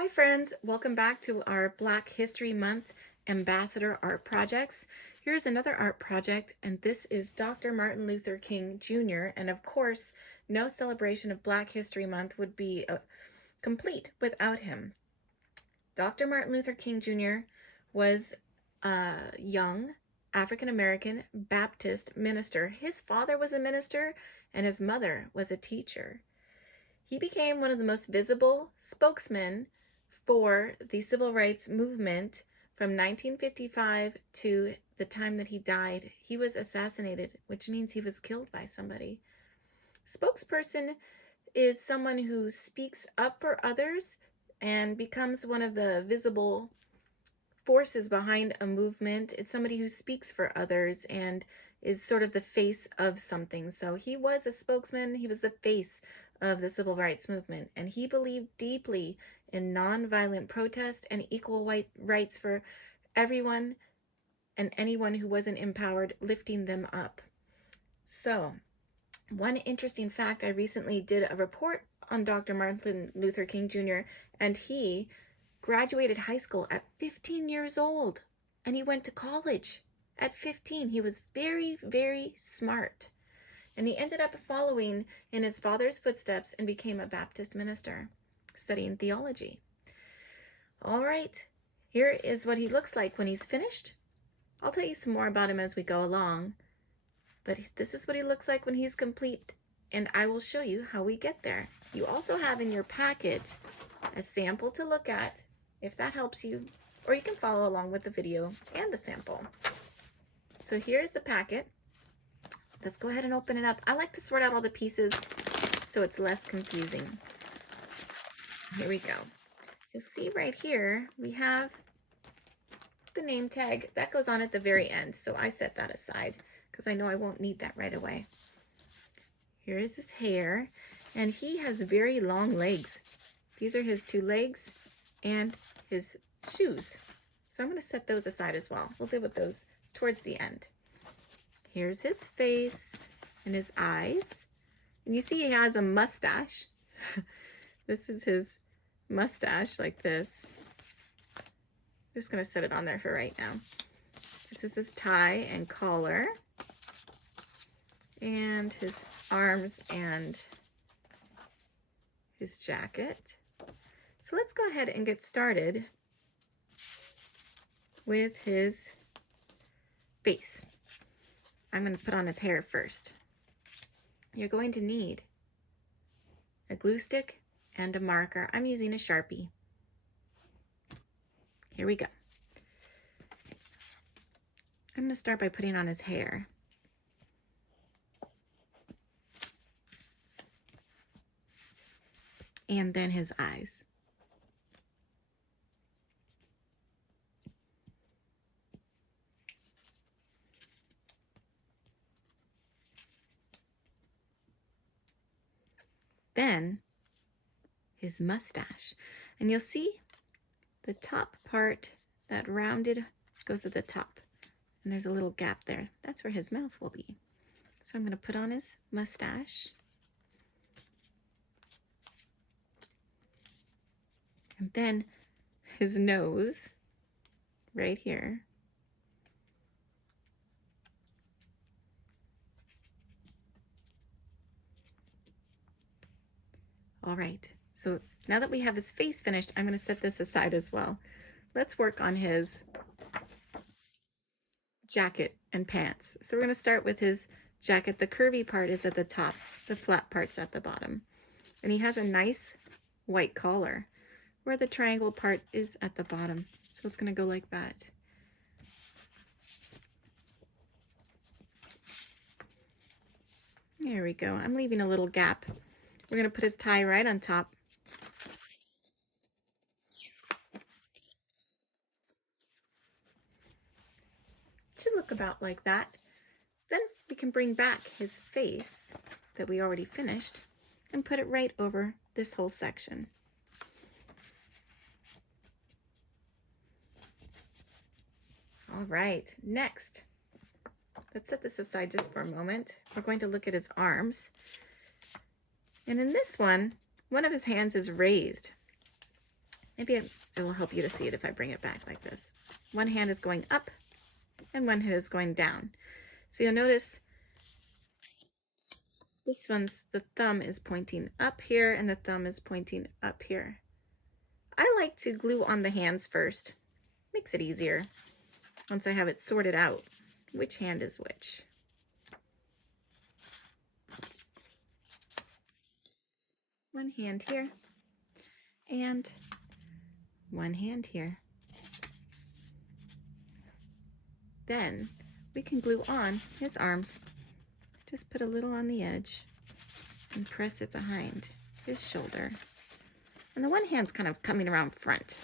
Hi friends, welcome back to our Black History Month Ambassador Art Projects. Here's another art project, and this is Dr. Martin Luther King Jr. And of course, no celebration of Black History Month would be complete without him. Dr. Martin Luther King Jr. was a young African-American Baptist minister. His father was a minister and his mother was a teacher. He became one of the most visible spokesmen for the civil rights movement from 1955 to the time that he died. He was assassinated, which means he was killed by somebody. Spokesperson is someone who speaks up for others and becomes one of the visible forces behind a movement. It's somebody who speaks for others and is sort of the face of something. So he was a spokesman. He was the face of the civil rights movement, and he believed deeply in nonviolent protest and equal rights for everyone and anyone who wasn't empowered, lifting them up. So one interesting fact, I recently did a report on Dr. Martin Luther King Jr., and he graduated high school at 15 years old, and he went to college at 15. He was very, very smart, and he ended up following in his father's footsteps and became a Baptist minister, studying theology. All right, here is what he looks like when he's finished. I'll tell you some more about him as we go along, but this is what he looks like when he's complete, and I will show you how we get there. You also have in your packet a sample to look at, if that helps you, or you can follow along with the video and the sample. So here's the packet. Let's go ahead and open it up. I like to sort out all the pieces so it's less confusing. Here we go. You'll see right here, we have the name tag. That goes on at the very end, so I set that aside because I know I won't need that right away. Here is his hair, and he has very long legs. These are his two legs and his shoes. So I'm going to set those aside as well. We'll deal with those towards the end. Here's his face and his eyes. And you see he has a mustache. This is his mustache, like this. I'm just going to set it on there for right now. This is his tie and collar, and his arms and his jacket. So let's go ahead and get started with his face. I'm going to put on his hair first. You're going to need a glue stick and a marker. I'm using a Sharpie. Here we go. I'm going to start by putting on his hair. And then his eyes. Then his mustache. And you'll see the top part, that rounded, goes at the top. And there's a little gap there. That's where his mouth will be. So I'm going to put on his mustache. And then his nose, right here. All right, so now that we have his face finished, I'm going to set this aside as well. Let's work on his jacket and pants. So we're going to start with his jacket. The curvy part is at the top, the flat part's at the bottom. And he has a nice white collar, where the triangle part is at the bottom. So it's going to go like that. There we go. I'm leaving a little gap. We're going to put his tie right on top. Should look about like that. Then we can bring back his face that we already finished and put it right over this whole section. All right, next, let's set this aside just for a moment. We're going to look at his arms. And in this one of his hands is raised. Maybe it will help you to see it if I bring it back like this. One hand is going up and one hand is going down. So you'll notice this one's, the thumb is pointing up here and the thumb is pointing up here. I like to glue on the hands first. Makes it easier once I have it sorted out which hand is which. One hand here and one hand here. Then we can glue on his arms. Just put a little on the edge and press it behind his shoulder. And the one hand's kind of coming around front.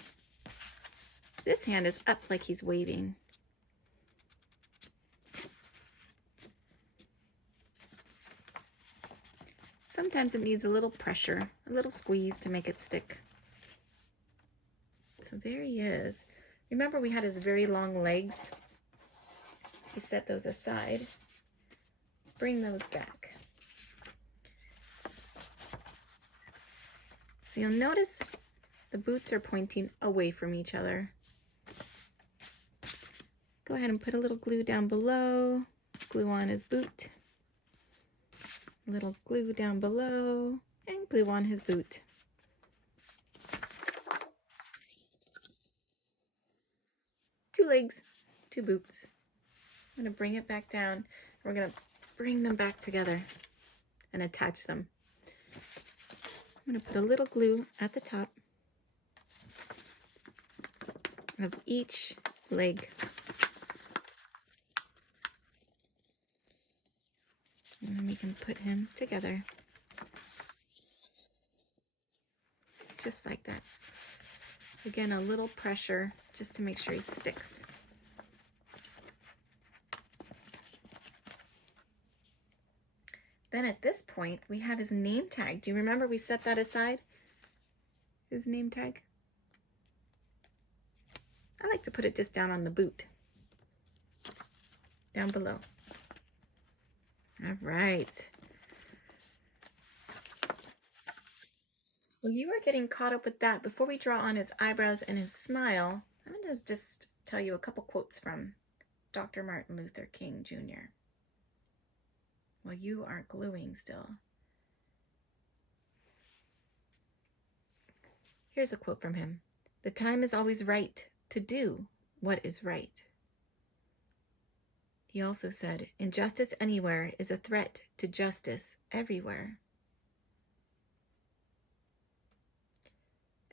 This hand is up like he's waving. Sometimes it needs a little pressure, a little squeeze to make it stick. So there he is. Remember we had his very long legs? We set those aside. Let's bring those back. So you'll notice the boots are pointing away from each other. Go ahead and put a little glue down below. Glue on his boot. A little glue down below and glue on his boot. Two legs, two boots. I'm going to bring it back down. We're going to bring them back together and attach them. I'm going to put a little glue at the top of each leg. And then we can put him together. Just like that. Again, a little pressure just to make sure he sticks. Then at this point, we have his name tag. Do you remember we set that aside? His name tag? I like to put it just down on the boot. Down below. All right. Well, you are getting caught up with that. Before we draw on his eyebrows and his smile, I'm going to just tell you a couple quotes from Dr. Martin Luther King Jr. Well, you are gluing still. Here's a quote from him. "The time is always right to do what is right." He also said, "Injustice anywhere is a threat to justice everywhere."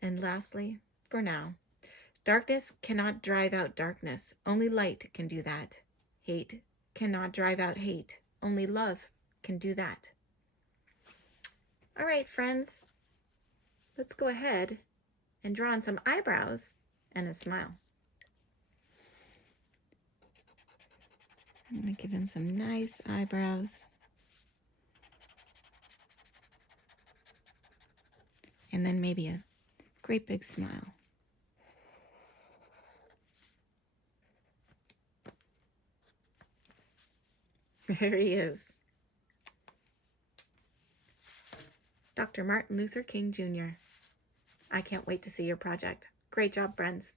And lastly, for now, darkness cannot drive out darkness. Only light can do that. Hate cannot drive out hate. Only love can do that. All right, friends, let's go ahead and draw on some eyebrows and a smile. I'm going to give him some nice eyebrows. And then maybe a great big smile. There he is. Dr. Martin Luther King Jr. I can't wait to see your project. Great job, friends.